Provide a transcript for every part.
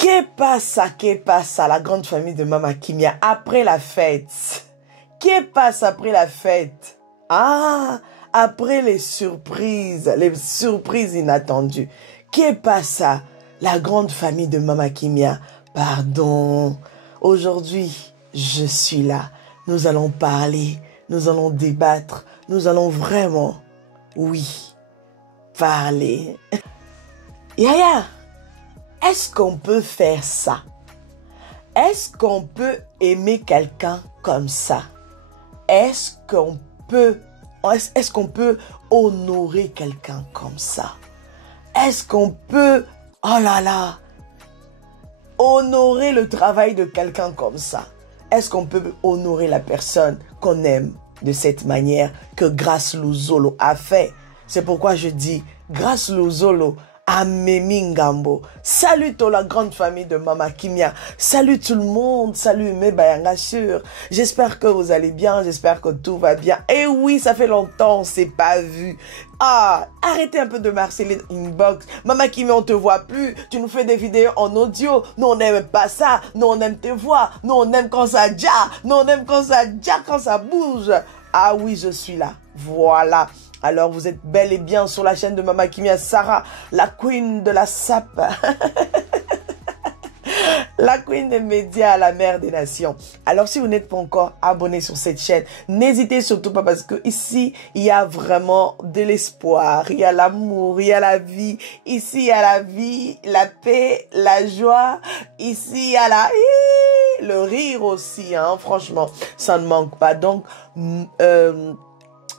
Que pasa, la grande famille de Mama Kimia après la fête? Que passe après la fête? Ah, après les surprises inattendues. Que pasa, la grande famille de Mama Kimia? Pardon, aujourd'hui, je suis là. Nous allons parler, nous allons débattre, nous allons vraiment, oui, parler. Yaya, est-ce qu'on peut faire ça? Est-ce qu'on peut aimer quelqu'un comme ça? Est-ce qu'on peut honorer quelqu'un comme ça? Est-ce qu'on peut, oh là là, honorer le travail de quelqu'un comme ça? Est-ce qu'on peut honorer la personne qu'on aime de cette manière que Grace Luzolo a fait? C'est pourquoi je dis, Grace Luzolo a Memi Ngambo. Salut toute la grande famille de Mama Kimia. Salut tout le monde. Salut mes Bayanga sûr. J'espère que vous allez bien. J'espère que tout va bien. Et oui, ça fait longtemps, on s'est pas vu. Ah, arrêtez un peu de marceler inbox. Mama Kimia, on te voit plus. Tu nous fais des vidéos en audio. Nous, on n'aime pas ça. Nous, on aime tes voix. Nous, on aime quand ça dja. Nous, on aime quand ça dja, quand ça bouge. Ah oui, je suis là. Voilà. Alors, vous êtes bel et bien sur la chaîne de Mama Kimia Sarah, la queen de la sape. La queen des médias, la mère des nations. Alors, si vous n'êtes pas encore abonné sur cette chaîne, n'hésitez surtout pas parce que ici, il y a vraiment de l'espoir. Il y a l'amour, il y a la vie. Ici, il y a la vie, la paix, la joie. Ici, il y a le rire aussi. Hein. Franchement, ça ne manque pas. Donc,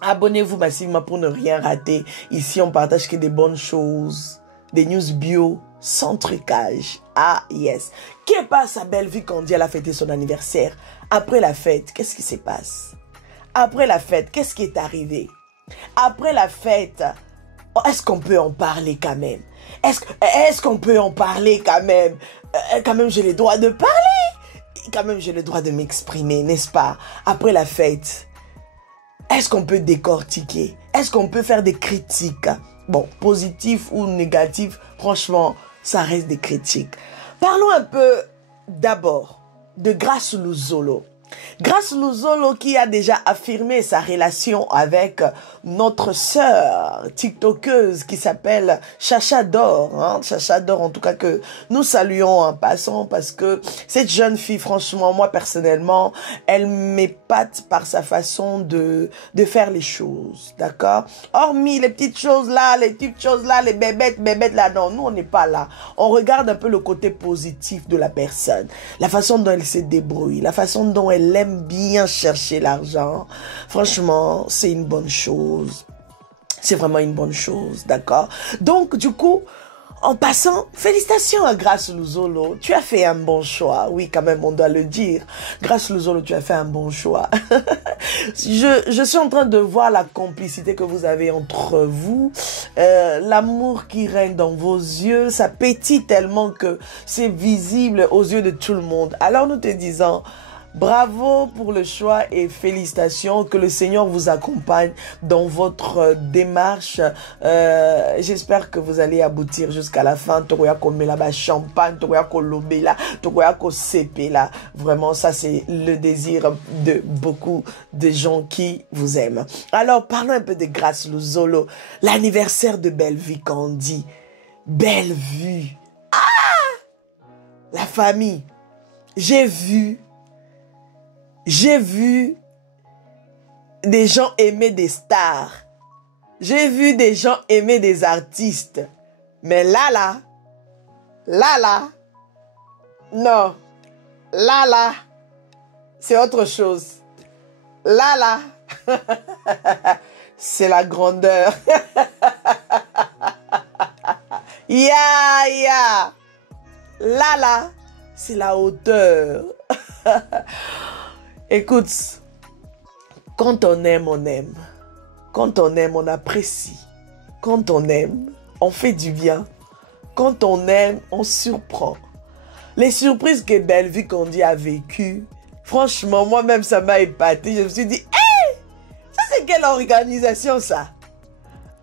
abonnez-vous massivement pour ne rien rater. Ici, on partage que des bonnes choses, des news bio, sans trucage. Ah, yes. Que passe à Bellevue quand elle a fêté son anniversaire? Après la fête, qu'est-ce qui se passe? Après la fête, qu'est-ce qui est arrivé? Après la fête, est-ce qu'on peut en parler quand même? Est-ce qu'on peut en parler quand même? Quand même, j'ai le droit de parler. Quand même, j'ai le droit de m'exprimer, n'est-ce pas? Après la fête, est-ce qu'on peut décortiquer? Est-ce qu'on peut faire des critiques? Bon, positifs ou négatifs, franchement, ça reste des critiques. Parlons un peu d'abord de Grace Luzolo. Grace Luzolo qui a déjà affirmé sa relation avec notre sœur tiktokeuse qui s'appelle Chacha d'Or. Hein? Chacha d'Or en tout cas que nous saluons en passant parce que cette jeune fille franchement moi personnellement elle m'épate par sa façon de faire les choses. D'accord? Hormis les petites choses là, les bébêtes là, non, nous on n'est pas là. On regarde un peu le côté positif de la personne. La façon dont elle se débrouille, la façon dont elle aime bien chercher l'argent. Franchement, c'est une bonne chose. C'est vraiment une bonne chose, d'accord? Donc, du coup, en passant, félicitations à Grace Luzolo. Tu as fait un bon choix. Oui, quand même, on doit le dire. Grace Luzolo, tu as fait un bon choix. Je suis en train de voir la complicité que vous avez entre vous. L'amour qui règne dans vos yeux. Ça pétille tellement que c'est visible aux yeux de tout le monde. Alors, nous te disons... bravo pour le choix et félicitations. Que le Seigneur vous accompagne dans votre démarche. J'espère que vous allez aboutir jusqu'à la fin. Champagne, vraiment, ça c'est le désir de beaucoup de gens qui vous aiment. Alors, parlons un peu de Grace Luzolo. L'anniversaire de Bellevue Candy. Bellevue. Ah! La famille. J'ai vu des gens aimer des stars. J'ai vu des gens aimer des artistes. Mais là, non. Là, c'est autre chose. Là, c'est la grandeur. Ya. Là, c'est la hauteur. Écoute, quand on aime, on aime. Quand on aime, on apprécie. Quand on aime, on fait du bien. Quand on aime, on surprend. Les surprises que Bellevue Candy a vécues, franchement, moi-même, ça m'a épaté. Je me suis dit, hé, ça c'est quelle organisation ça?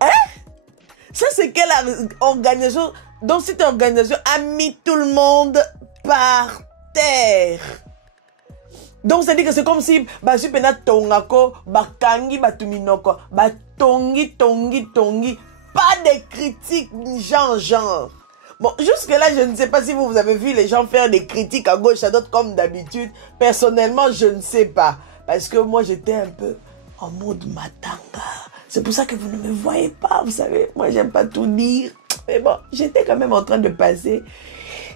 Hein? Ça c'est quelle organisation? Donc cette organisation a mis tout le monde par terre. Donc, ça dit que c'est comme si, basu pena tongako, bakangi batuminoko, batongi, tongi, pas de critiques, genre. Bon, jusque-là, je ne sais pas si vous avez vu les gens faire des critiques à gauche, à droite, comme d'habitude. Personnellement, je ne sais pas. Parce que moi, j'étais un peu en mode matanga. C'est pour ça que vous ne me voyez pas, vous savez. Moi, j'aime pas tout dire. Mais bon, j'étais quand même en train de passer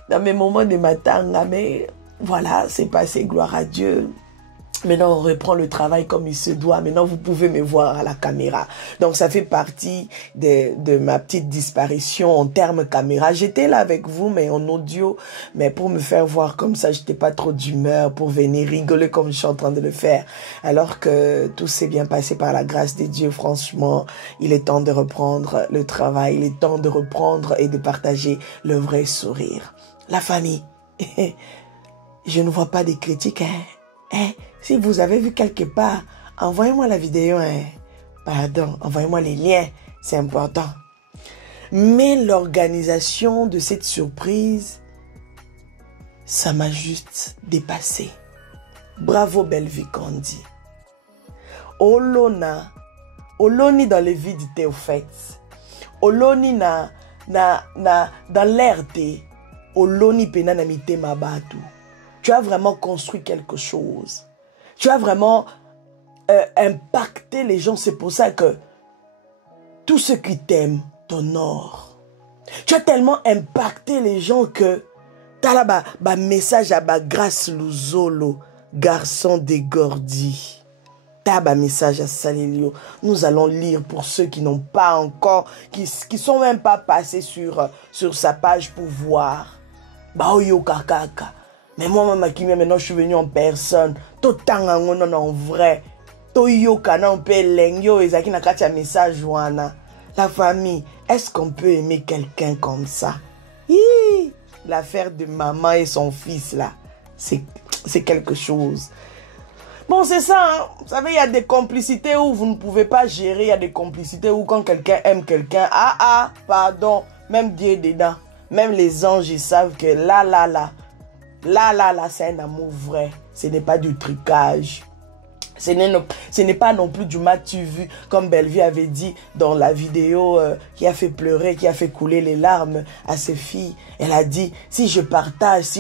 dans mes moments de matanga. Mais voilà, c'est passé, gloire à Dieu. Maintenant, on reprend le travail comme il se doit. Maintenant, vous pouvez me voir à la caméra. Donc, ça fait partie de ma petite disparition en termes caméra. J'étais là avec vous, mais en audio. Mais pour me faire voir comme ça, j'étais pas trop d'humeur pour venir rigoler comme je suis en train de le faire. Alors que tout s'est bien passé par la grâce de Dieu. Franchement, il est temps de reprendre le travail. Il est temps de reprendre et de partager le vrai sourire. La famille. Je ne vois pas des critiques, si vous avez vu quelque part, envoyez-moi la vidéo, Pardon, envoyez-moi les liens, c'est important. Mais l'organisation de cette surprise, ça m'a juste dépassé. Bravo Belvi Kandi. Olona, Oloni dans les vidités au fait. Oloni dans l'RT. Oloni penanamite mabatu. Tu as vraiment construit quelque chose. Tu as vraiment impacté les gens. C'est pour ça que tous ceux qui t'aiment t'honorent. Tu as tellement impacté les gens que tu as là message à Grâce Luzolo, garçon dégourdi. Tu as message à Salilio. Nous allons lire pour ceux qui n'ont pas encore, qui sont même pas passés sur sa page pour voir. Baoyo kakaka. Mais moi, maintenant, je suis venu en personne. Tout en vrai. Tout yoka, on peut l'engyo, et zaki na katia message, wana. La famille, est-ce qu'on peut aimer quelqu'un comme ça? L'affaire de maman et son fils, là, c'est quelque chose. Bon, c'est ça, hein. Vous savez, il y a des complicités où vous ne pouvez pas gérer. Il y a des complicités où quand quelqu'un aime quelqu'un, pardon, même Dieu est dedans. Même les anges, ils savent que là, c'est un amour vrai. Ce n'est pas du trucage. Ce n'est pas non plus du m'as-tu vu, comme Belvi avait dit dans la vidéo qui a fait pleurer, qui a fait couler les larmes à ses filles. Elle a dit, si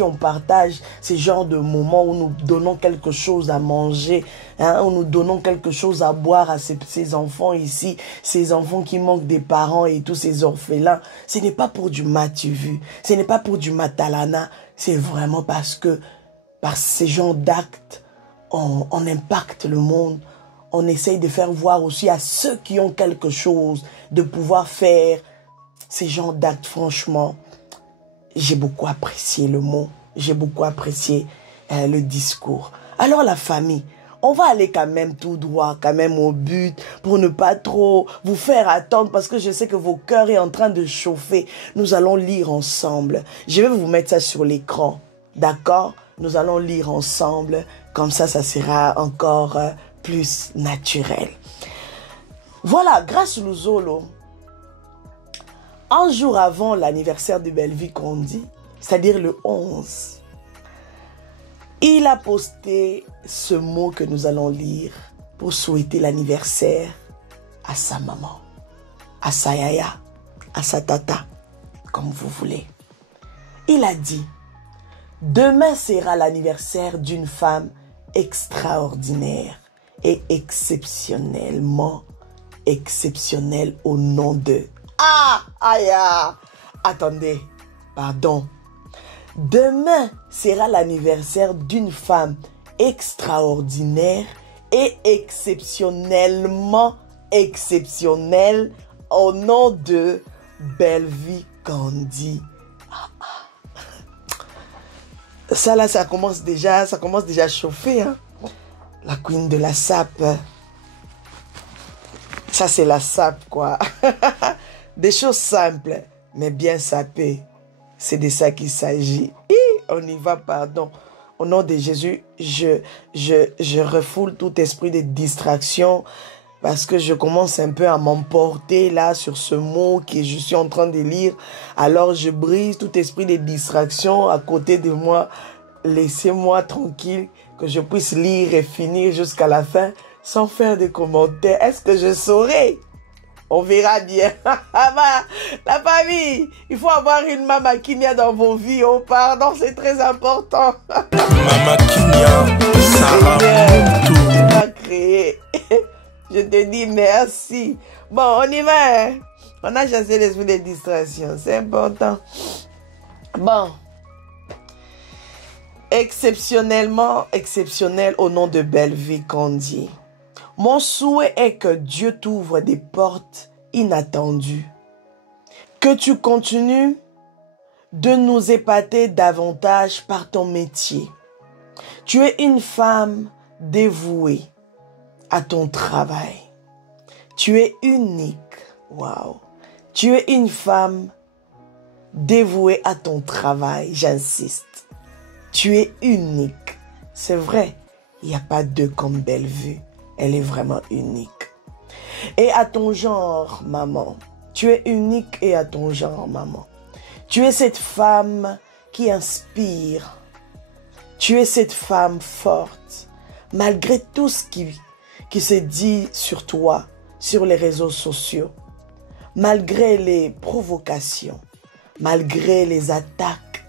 on partage ces genres de moments où nous donnons quelque chose à manger, où nous donnons quelque chose à boire à ces enfants ici, ces enfants qui manquent des parents et tous ces orphelins, ce n'est pas pour du m'as-tu vu, ce n'est pas pour du matalana, c'est vraiment parce que par ces genres d'actes, on impacte le monde. On essaye de faire voir aussi à ceux qui ont quelque chose de pouvoir faire ces genres d'actes. Franchement, j'ai beaucoup apprécié le mot. J'ai beaucoup apprécié le discours. Alors la famille, on va aller quand même tout droit, quand même au but, pour ne pas trop vous faire attendre, parce que je sais que vos cœurs sont en train de chauffer. Nous allons lire ensemble. Je vais vous mettre ça sur l'écran. D'accord? Nous allons lire ensemble. Comme ça sera encore plus naturel. Voilà, Grâce Luzolo, un jour avant l'anniversaire de Belvi Kandi, c'est-à-dire le 11, il a posté ce mot que nous allons lire pour souhaiter l'anniversaire à sa maman, à sa yaya, à sa tata, comme vous voulez. Il a dit, demain sera l'anniversaire d'une femme extraordinaire et exceptionnellement exceptionnelle au nom de... Attendez, pardon. Demain sera l'anniversaire d'une femme extraordinaire et exceptionnellement exceptionnelle au nom de Belvi Kandi. Ça là, ça commence déjà à chauffer, hein. La queen de la sape. Ça c'est la sape, quoi. Des choses simples, mais bien sapées. C'est de ça qu'il s'agit. On y va, pardon. Au nom de Jésus, je refoule tout esprit de distraction. parce que je commence un peu à m'emporter là sur ce mot que je suis en train de lire. Alors je brise tout esprit de distraction à côté de moi. Laissez-moi tranquille, que je puisse lire et finir jusqu'à la fin sans faire de commentaires. Est-ce que je saurai? On verra bien. La famille, il faut avoir une Mama Kinia dans vos vies. Oh pardon, c'est très important. Mama Kinia, Sarah tout a créé. Je te dis merci. Bon, on y va. Hein? On a chassé l'esprit des distractions. C'est important. Bon. Exceptionnellement, exceptionnel au nom de Bellevue Candy. Mon souhait est que Dieu t'ouvre des portes inattendues. Que tu continues de nous épater davantage par ton métier. Tu es une femme dévouée à ton travail. Tu es unique. Wow. Tu es une femme dévouée à ton travail. J'insiste. Tu es unique. C'est vrai. Il n'y a pas deux comme Bellevue. Elle est vraiment unique. Et à ton genre, maman. Tu es unique et à ton genre, maman. Tu es cette femme qui inspire. Tu es cette femme forte. Malgré tout ce qui se dit sur toi, sur les réseaux sociaux. Malgré les provocations. Malgré les attaques.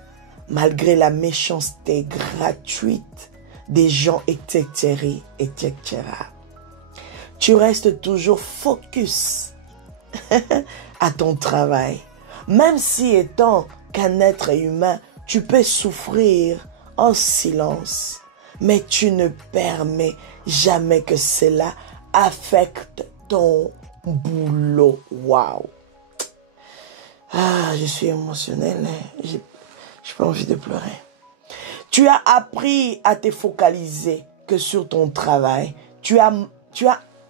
Malgré la méchanceté gratuite des gens, etc., etc. Tu restes toujours focus à ton travail. Même si étant qu'un être humain, tu peux souffrir en silence. Mais tu ne permets jamais que cela affecte ton boulot. Waouh! Ah, je suis émotionnelle. J'ai pas envie de pleurer. Tu as appris à te focaliser que sur ton travail. Tu as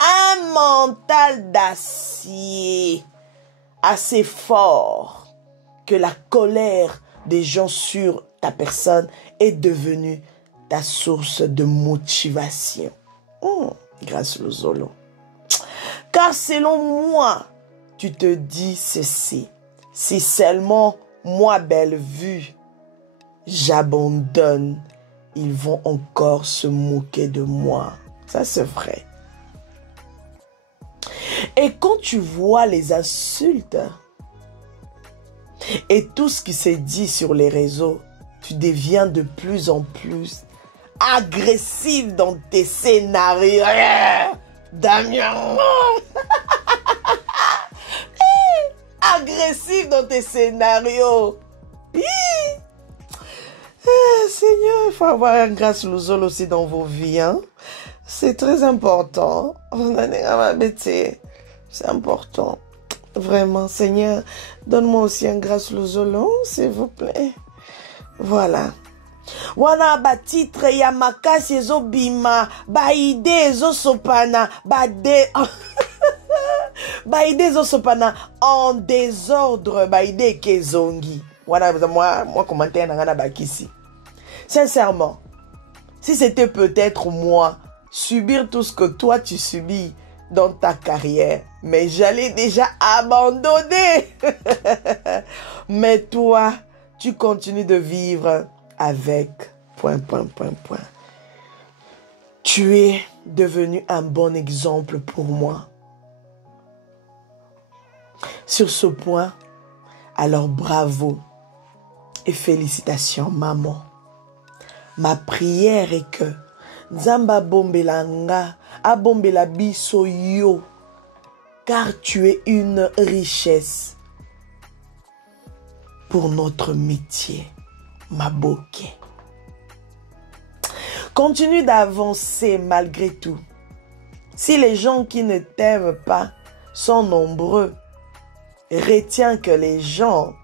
un mental d'acier assez fort que la colère des gens sur ta personne est devenue ta source de motivation. Grâce au Zolo. Car selon moi, tu te dis ceci. Si seulement moi, Bellevue, j'abandonne, ils vont encore se moquer de moi. Ça, c'est vrai. Et quand tu vois les insultes et tout ce qui s'est dit sur les réseaux, tu deviens de plus en plus agressif dans tes scénarios. Damien. Agressif dans tes scénarios. Seigneur, il faut avoir un grâce Luzol aussi dans vos vies. Hein? C'est très important. C'est important. Vraiment, Seigneur, donne-moi aussi un grâce Luzol, s'il vous plaît. Voilà. Wana ba titre ya makasi ezo bima, ba ide ezo sopana, ba ide ezo sopana en désordre, ba ide kezongi. Wana moi commentaire na bakisi. Sincèrement, si c'était peut-être moi, subir tout ce que toi tu subis dans ta carrière, mais j'allais déjà abandonner. Mais toi, tu continues de vivre avec ... Tu es devenu un bon exemple pour moi. Sur ce point, alors bravo et félicitations, maman. Ma prière est que Nzamba bombelanga abombela biso yo, car tu es une richesse pour notre métier, Maboke. Continue d'avancer malgré tout. Si les gens qui ne t'aiment pas sont nombreux, retiens que les gens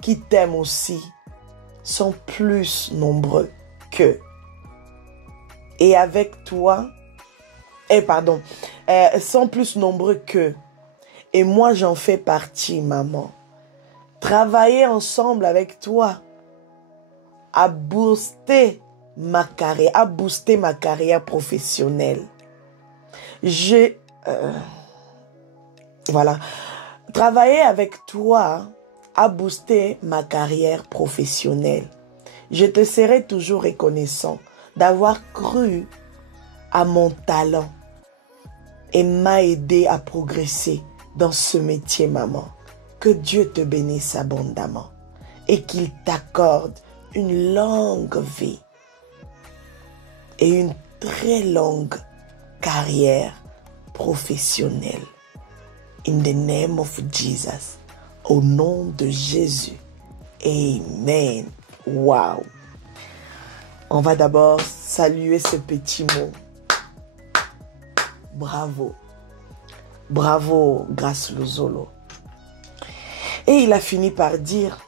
qui t'aiment aussi sont plus nombreux qu'eux. Et avec toi, sont plus nombreux qu'eux. Et moi, j'en fais partie, maman. Travailler ensemble avec toi a boosté ma carrière professionnelle. voilà. Travailler avec toi a boosté ma carrière professionnelle. Je te serai toujours reconnaissant d'avoir cru à mon talent et m'a aidé à progresser dans ce métier, maman. Que Dieu te bénisse abondamment et qu'il t'accorde une longue vie et une très longue carrière professionnelle. In the name of Jesus. Au nom de Jésus. Amen. Wow. On va d'abord saluer ce petit mot. Bravo. Bravo, Grace Luzolo. Et il a fini par dire,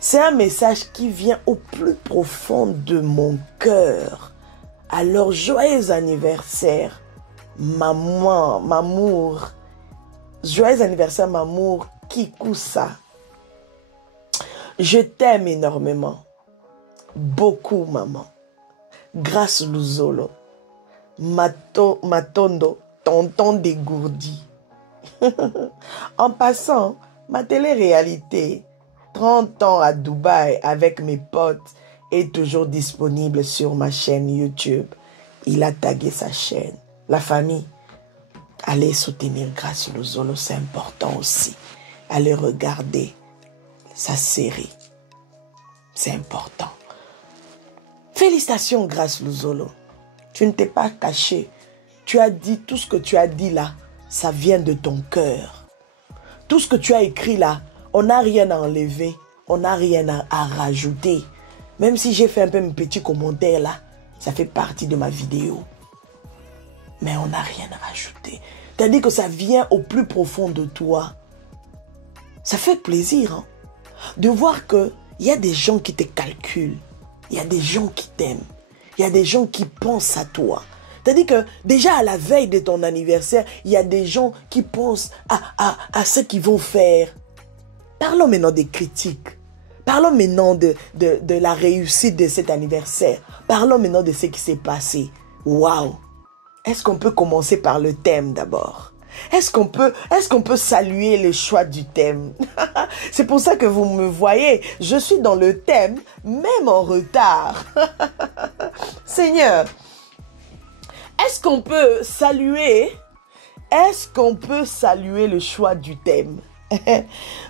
c'est un message qui vient au plus profond de mon cœur. Alors, joyeux anniversaire, maman, Mamour. Joyeux anniversaire, Mamour Kikusa. Je t'aime énormément. Beaucoup, maman. Grace Luzolo. Matondo, tonton dégourdi. En passant, ma télé-réalité, 30 ans à Dubaï avec mes potes, est toujours disponible sur ma chaîne YouTube. Il a tagué sa chaîne. La famille, allez soutenir Grace Luzolo, c'est important aussi. Allez regarder sa série. C'est important. Félicitations, Grace Luzolo. Tu ne t'es pas caché. Tu as dit tout ce que tu as dit là, ça vient de ton cœur. Tout ce que tu as écrit là, on n'a rien à enlever, on n'a rien à rajouter. Même si j'ai fait un peu mes petits commentaires là, ça fait partie de ma vidéo. Mais on n'a rien à rajouter. C'est-à-dire que ça vient au plus profond de toi. Ça fait plaisir hein, de voir qu'il y a des gens qui te calculent. Il y a des gens qui t'aiment. Il y a des gens qui pensent à toi. C'est-à-dire que déjà à la veille de ton anniversaire, il y a des gens qui pensent à ce qu'ils vont faire. Parlons maintenant des critiques. Parlons maintenant de la réussite de cet anniversaire. Parlons maintenant de ce qui s'est passé. Waouh! Est-ce qu'on peut commencer par le thème d'abord? Est-ce qu'on peut saluer le choix du thème? C'est pour ça que vous me voyez, je suis dans le thème, même en retard. Seigneur, est-ce qu'on peut saluer le choix du thème?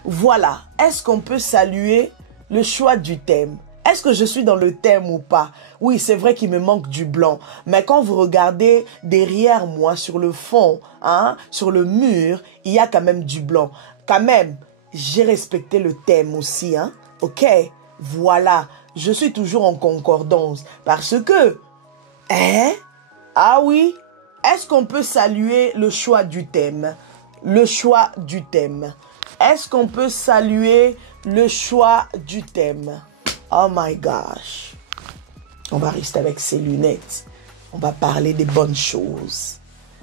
Voilà, est-ce qu'on peut saluer le choix du thème? Est-ce que je suis dans le thème ou pas? Oui, c'est vrai qu'il me manque du blanc. Mais quand vous regardez derrière moi, sur le fond, hein, sur le mur, il y a quand même du blanc. Quand même, j'ai respecté le thème aussi. Hein? Ok, voilà. Je suis toujours en concordance. Parce que, hein? Ah oui, est-ce qu'on peut saluer le choix du thème? Le choix du thème. Est-ce qu'on peut saluer le choix du thème? Oh my gosh. On va rester avec ses lunettes. On va parler des bonnes choses.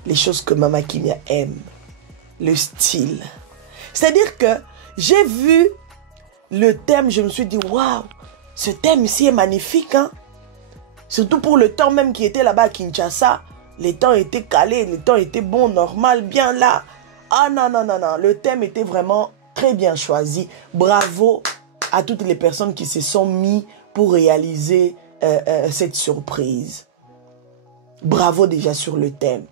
Les choses que Mama Kimia aime. Le style. C'est-à-dire que j'ai vu le thème, je me suis dit, waouh, ce thème ici est magnifique. Hein? Surtout pour le temps même qui était là-bas à Kinshasa. Les temps étaient calés, les temps étaient bons, normal, bien là. Ah non, non, non, non. Le thème était vraiment très bien choisi. Bravo à toutes les personnes qui se sont mis pour réaliser cette surprise. Bravo déjà sur le thème.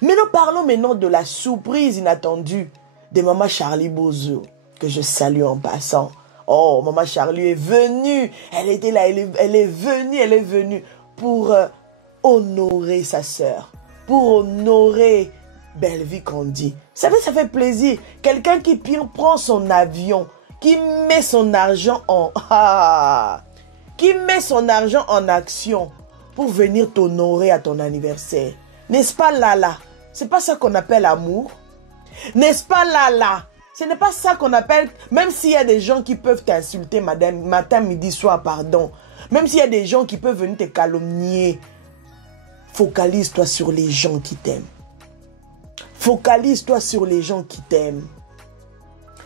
Mais nous parlons maintenant de la surprise inattendue de Maman Charlie Bozo, que je salue en passant. Oh, Maman Charlie est venue. Elle était là, elle est venue pour honorer sa sœur, pour honorer Belle-Vie Candy. Vous savez, ça fait plaisir. Quelqu'un qui prend son avion, qui met son argent qui met son argent en action pour venir t'honorer à ton anniversaire. N'est-ce pas là? C'est pas ça qu'on appelle amour. N'est-ce pas là? Ce n'est pas ça qu'on appelle, même s'il y a des gens qui peuvent t'insulter matin, midi, soir, pardon. Même s'il y a des gens qui peuvent venir te calomnier. Focalise-toi sur les gens qui t'aiment. Focalise-toi sur les gens qui t'aiment.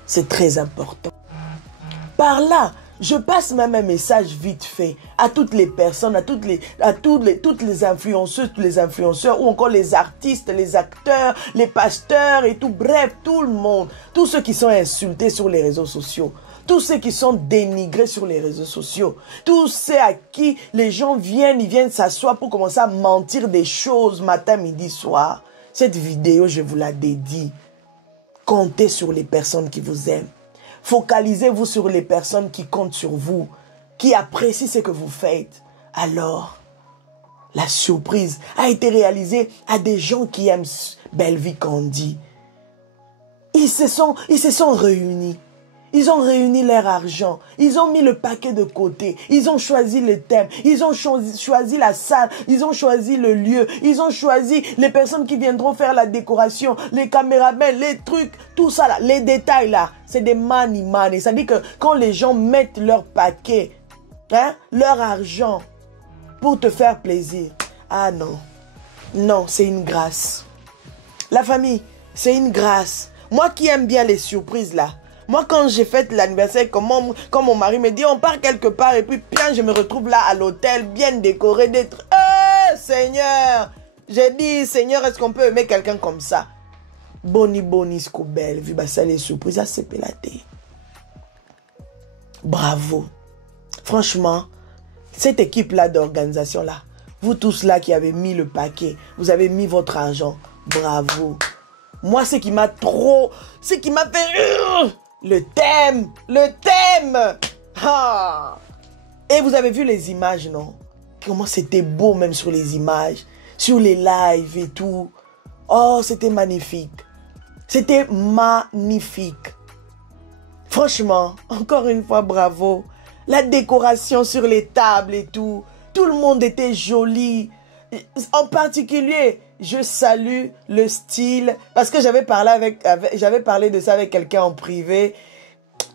C'est très important. Par là, Je passe même un message vite fait à toutes les personnes, à toutes les influenceuses, tous les influenceurs, ou encore les artistes, les acteurs, les pasteurs et tout, bref, tout le monde. Tous ceux qui sont insultés sur les réseaux sociaux. Tous ceux qui sont dénigrés sur les réseaux sociaux. Tous ceux à qui les gens ils viennent s'asseoir pour commencer à mentir des choses matin, midi, soir. Cette vidéo, je vous la dédie. Comptez sur les personnes qui vous aiment. Focalisez-vous sur les personnes qui comptent sur vous, qui apprécient ce que vous faites. Alors, la surprise a été réalisée à des gens qui aiment Belle Vie Candy. Ils se sont réunis. Ils ont réuni leur argent. Ils ont mis le paquet de côté. Ils ont choisi le thème. Ils ont choisi la salle. Ils ont choisi le lieu. Ils ont choisi les personnes qui viendront faire la décoration, les caméramans, les trucs, tout ça là, les détails là. C'est des money. Ça dit que quand les gens mettent leur paquet, hein, leur argent pour te faire plaisir. Ah non. Non, c'est une grâce. La famille, c'est une grâce. Moi qui aime bien les surprises là. Moi, quand j'ai fait l'anniversaire, quand mon mari me dit, on part quelque part, et puis bien, je me retrouve là à l'hôtel, bien décoré, d'être, Seigneur! J'ai dit, Seigneur, est-ce qu'on peut aimer quelqu'un comme ça? Boni, sco belle, vu, bah, ça, les surprises, c'est pélaté. Bravo. Franchement, cette équipe-là d'organisation-là, vous tous là qui avez mis le paquet, vous avez mis votre argent, bravo. Moi, ce qui m'a fait... Le thème. Ah. Et vous avez vu les images, non? Comment c'était beau même sur les images, sur les lives et tout. Oh, c'était magnifique. C'était magnifique. Franchement, encore une fois, bravo. La décoration sur les tables et tout. Tout le monde était joli. En particulier, je salue le style, parce que j'avais parlé de ça avec quelqu'un en privé.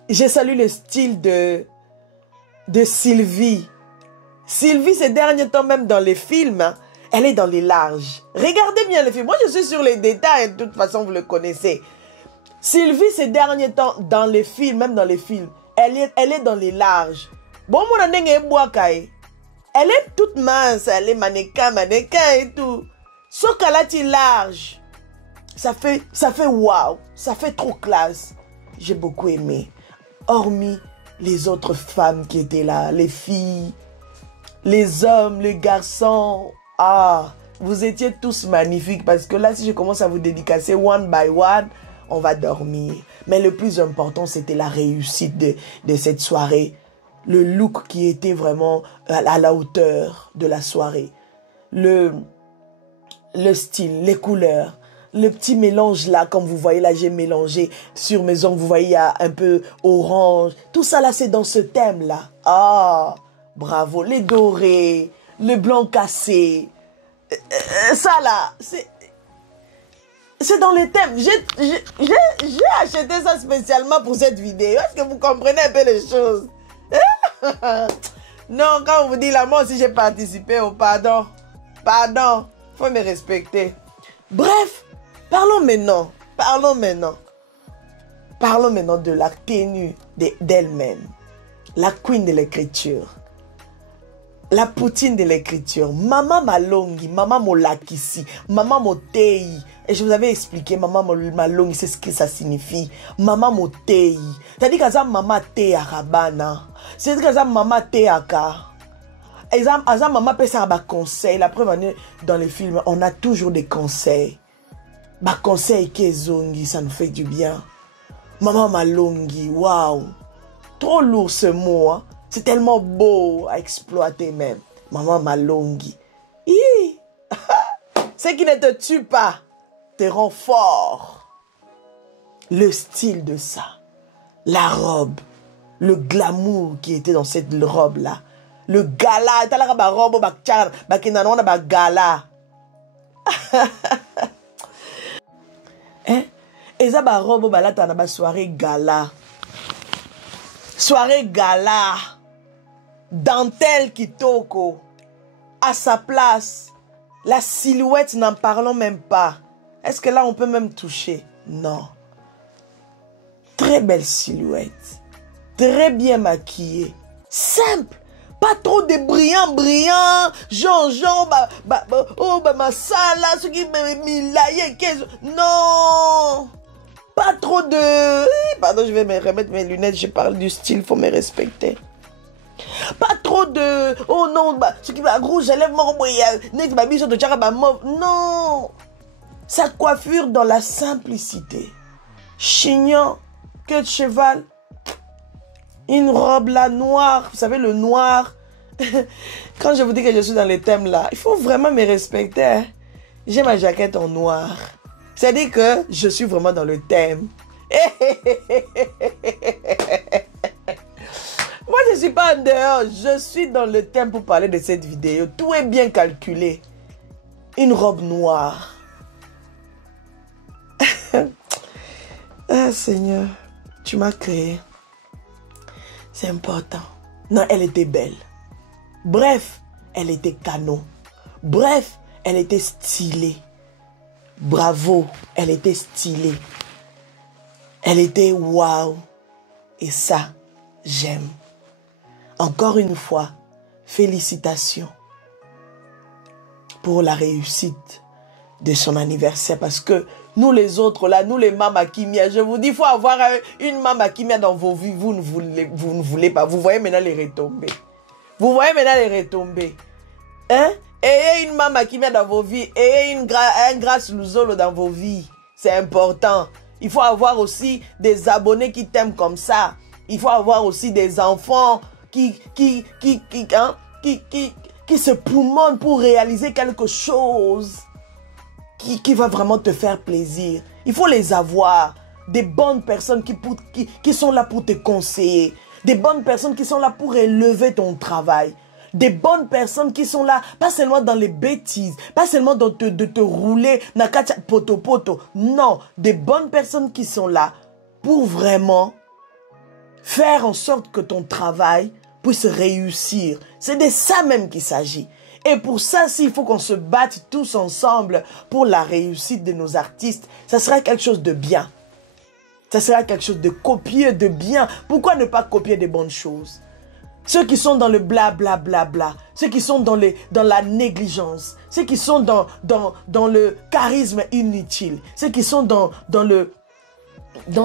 Je salue le style de Sylvie. Sylvie, ces derniers temps, même dans les films, hein, elle est dans les larges. Regardez bien les films. Moi, je suis sur les détails, de toute façon, vous le connaissez. Sylvie, ces derniers temps, dans les films, même dans les films, elle est dans les larges. Bon, mon elle est toute mince, elle est mannequin et tout. Sauf qu'elle est large. Ça fait waouh. Ça fait trop classe. J'ai beaucoup aimé. Hormis les autres femmes qui étaient là, les filles, les hommes, les garçons. Ah, vous étiez tous magnifiques parce que là, si je commence à vous dédicacer one by one, on va dormir. Mais le plus important, c'était la réussite de cette soirée. Le look qui était vraiment à la hauteur de la soirée. Le style, les couleurs, le petit mélange là, comme vous voyez là, j'ai mélangé sur mes ongles, vous voyez, il y a un peu orange. Tout ça là, c'est dans ce thème là. Ah, bravo. Les dorés, le blanc cassé. Ça là, c'est dans le thème. J'ai acheté ça spécialement pour cette vidéo. Est-ce que vous comprenez un peu les choses? Non, quand on vous dit là, moi aussi j'ai participé au pardon. Pardon, faut me respecter. Bref, parlons maintenant de la tenue d'elle-même. La queen de l'écriture. La poutine de l'écriture. Maman Malongi, Maman Molakisi, Maman Motei. Et je vous avais expliqué, Maman Malongi, c'est ce que ça signifie. Maman Motei. C'est-à-dire que ça, Maman Te Arabana. C'est-à-dire que ça, Maman Te Aka. Et ça, Maman peut faire des conseils. La preuve, dans les films, on a toujours des conseils. Des conseils Kezongi, ça nous fait du bien. Maman Malongi, waouh. Trop lourd ce mot, hein. C'est tellement beau à exploiter même. Maman Malongi. Ce qui ne te tue pas te rend fort. Le style de ça. La robe. Le glamour qui était dans cette robe-là. Le gala. T'as la robe, gala. Hein? Et ça, la robe, là, t'as la soirée gala. Soirée gala. Dentelle kitoko. À sa place. La silhouette, n'en parlons même pas. Est-ce que là, on peut même toucher? Non. Très belle silhouette. très bien maquillée. Simple. Pas trop de brillant, Jean, masala, ce qui me non. Pas trop de... Pardon, je vais me remettre mes lunettes, je parle du style, faut me respecter. Pas trop de... Oh non, ce qui va rouge, j'enlève mon non. Sa coiffure dans la simplicité. Chignon, queue de cheval. Une robe là noire, vous savez le noir. Quand je vous dis que je suis dans les thèmes là, il faut vraiment me respecter. Hein? J'ai ma jaquette en noir. C'est-à-dire que je suis vraiment dans le thème. Moi je ne suis pas en dehors, je suis dans le thème pour parler de cette vidéo. Tout est bien calculé. Une robe noire. Ah Seigneur, tu m'as créé. C'est important. Non, elle était belle. Bref, elle était canon. Bref, elle était stylée. Bravo, elle était stylée. Elle était waouh. Et ça, j'aime. Encore une fois, félicitations pour la réussite de son anniversaire. Parce que nous les autres là, nous les Mama Kimia, je vous dis, il faut avoir une Mama Kimia dans vos vies. Vous ne voulez pas. Vous voyez maintenant les retombées. Vous voyez maintenant les retombées. Hein? Ayez une Mama Kimia dans vos vies. Ayez un Grâce Luzolo dans vos vies. C'est important. Il faut avoir aussi des abonnés qui t'aiment comme ça. Il faut avoir aussi des enfants qui se poumonnent pour réaliser quelque chose qui va vraiment te faire plaisir. Il faut les avoir. Des bonnes personnes qui sont là pour te conseiller. Des bonnes personnes qui sont là pour élever ton travail. Des bonnes personnes qui sont là, pas seulement dans les bêtises, pas seulement de te rouler, nakacha poto poto. Non, des bonnes personnes qui sont là pour vraiment faire en sorte que ton travail puisse réussir. C'est de ça même qu'il s'agit. Et pour ça, s'il faut qu'on se batte tous ensemble pour la réussite de nos artistes, ça sera quelque chose de bien. Ça sera quelque chose de copieux, de bien. Pourquoi ne pas copier des bonnes choses? Ceux qui sont dans le bla, ceux qui sont dans la négligence, ceux qui sont dans le charisme inutile, ceux qui sont dans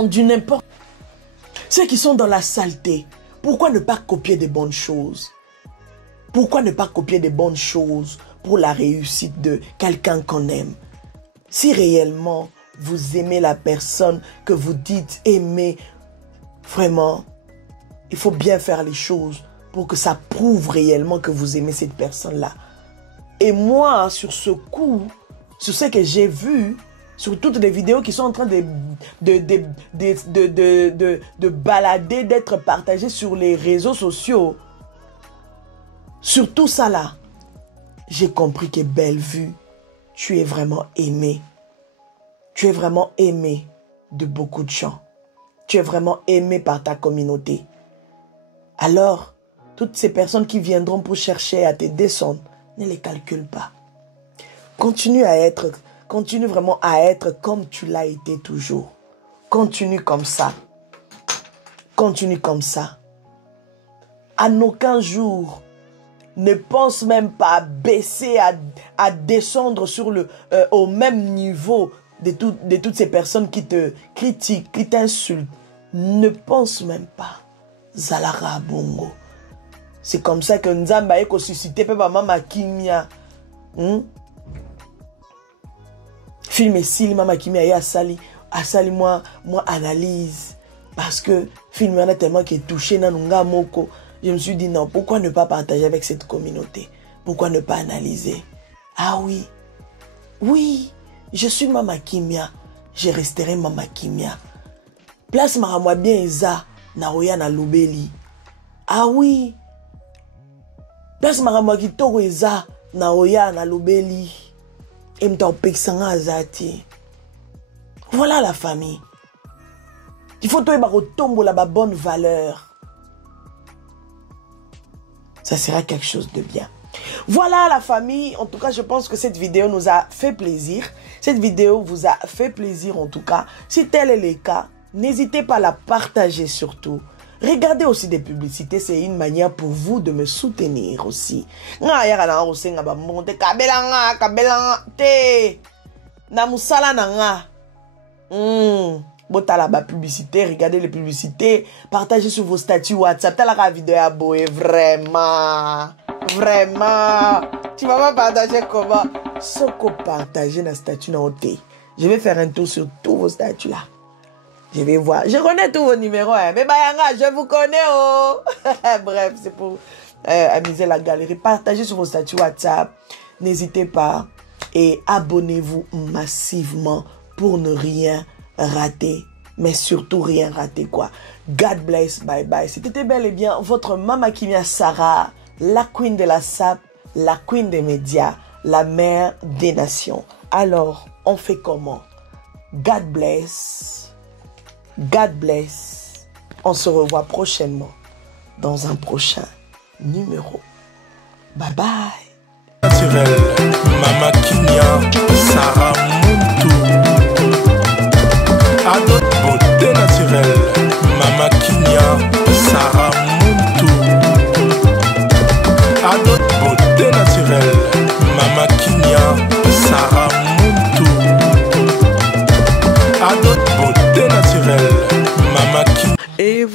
du n'importe, ceux qui sont dans la saleté. Pourquoi ne pas copier des bonnes choses? Pourquoi ne pas copier des bonnes choses pour la réussite de quelqu'un qu'on aime? Si réellement vous aimez la personne que vous dites aimer, vraiment, il faut bien faire les choses pour que ça prouve réellement que vous aimez cette personne-là. Et moi, sur ce coup, sur ce que j'ai vu, sur toutes les vidéos qui sont en train de balader, d'être partagées sur les réseaux sociaux, sur tout ça là, j'ai compris que Bellevue, tu es vraiment aimé. Tu es vraiment aimé de beaucoup de gens. Tu es vraiment aimé par ta communauté. Alors, toutes ces personnes qui viendront pour chercher à te descendre, ne les calcule pas. Continue vraiment à être comme tu l'as été toujours. Continue comme ça. Continue comme ça. À aucun jour, ne pense même pas à baisser, à descendre au même niveau de toutes ces personnes qui te critiquent, qui t'insultent. Ne pense même pas. Zalara Bongo. C'est comme ça que Nzamba eko suscité pe Mama Kimia. Film et si Mama Kimia ya asali moi analyse parce que film en a tellement qui est touché na nunga moko. Je me suis dit non, pourquoi ne pas partager avec cette communauté? Pourquoi ne pas analyser? Ah oui. Oui, je suis Mama Kimia. Je resterai Mama Kimia. Place Maramwa bien Eza na oya na lobeli. Ah oui. Place Maramwa kitoko Eza na oya na lobeli. Et m'ta opexanga azati. Voilà la famille. Il faut toi tomber la bonne valeur. Ça sera quelque chose de bien. Voilà la famille. En tout cas, je pense que cette vidéo nous a fait plaisir. Cette vidéo vous a fait plaisir en tout cas. Si tel est le cas, n'hésitez pas à la partager surtout. Regardez aussi des publicités, c'est une manière pour vous de me soutenir aussi. Botala ba publicité, regardez les publicités, partagez sur vos statuts WhatsApp. T'as la vidéo à boé, vraiment. Vraiment. Tu vas pas partager comment? Ce qu'on partage dans statut dans OT. Je vais faire un tour sur tous vos statuts là. Je vais voir. Je connais tous vos numéros, hein. Mais Bayanga, je vous connais, oh. Bref, c'est pour amuser la galerie. Partagez sur vos statuts WhatsApp. N'hésitez pas. Et abonnez-vous massivement pour ne rien rater. Mais surtout rien rater, quoi. God bless, bye bye. C'était bel et bien votre Mama Kimia Sarah, la queen de la SAP, la queen des médias, la mère des nations. Alors, on fait comment? God bless. God bless. On se revoit prochainement dans un prochain numéro. Bye bye. Naturel, Mama Kimia, Sarah Muntu. Adot beauté naturelle, Mama Kimia, Sarah Muntu. Adot beauté naturelle, Mama Kimia, Sarah Muntu. Adot beauté naturelle, Mama Kimia.